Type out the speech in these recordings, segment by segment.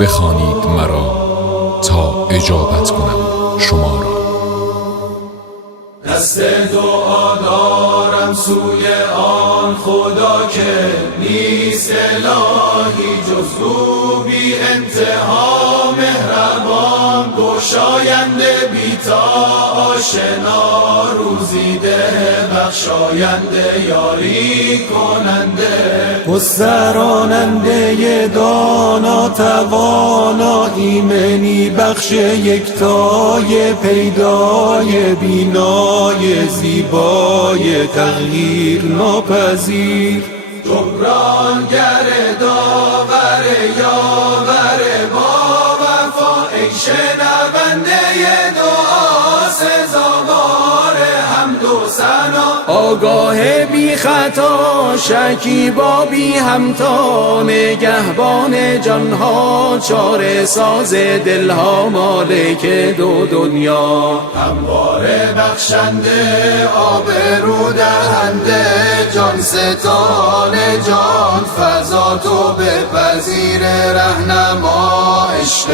بخوانید مرا تا اجابت کنم شما را. دست دعا دارم سوی آن خدا که نیست الهی جز او بی انتها مهربان، گشاینده بی تا آشنا، روزیده بخشاینده یاری کننده، گستراننده دانا توانا، ایمنی بخش یکتای پیدای بینای زیبای تغییر ناپذیر، جبرانگر داور یاور با وفا، ای شنونده دعا سزاوار حمد و ثنا، آگاه بی خطا شکیبا بی همتا، نگهبان جانها چاره ساز دلها، مالک دو دنیا، همواره بخشنده آبرو دهنده، جان ستان جان فضا تو بپذیر رهنما، عشق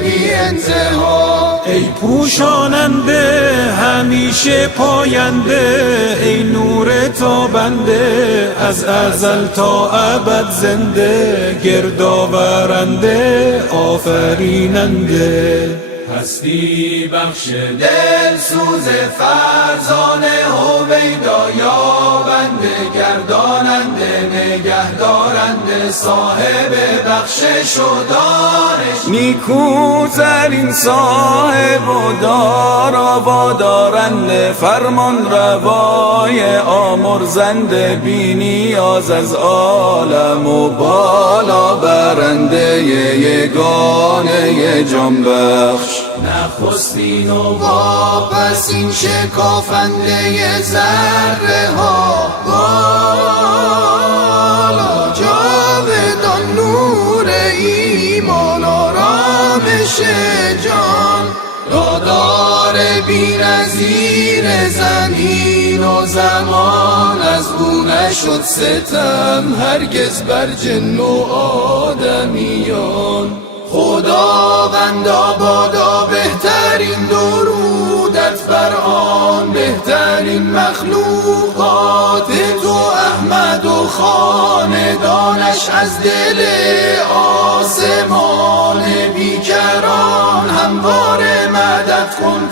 بی انتها، ای پوشاننده همیشه پاینده، ای نور تابنده از ازل تا ابد زنده، گردآورنده آفریننده، هستی بخش دل سوز فرزانه هویدا، یابنده گرداننده نگهدارنده، صاحب بخشش و دانش، نیکوترین صاحب و دارا وادارنده، فرمان روای آمرزنده، بی نیاز از عالم و بالا برنده، یگانه جان بخش، نخستین و واپسین شکافنده ذره ها، بالا جاودان نور ایمان آرامش جان، دادار بی نظیر زمین و زمان، از او نشد ستم هرگز بر جن و آدمیان، خداوندا بادا بهترین درودت بر آن بهترین مخلوقات تو، احمد و خاندانش از دل آسمان بیکران، همواره مدد کن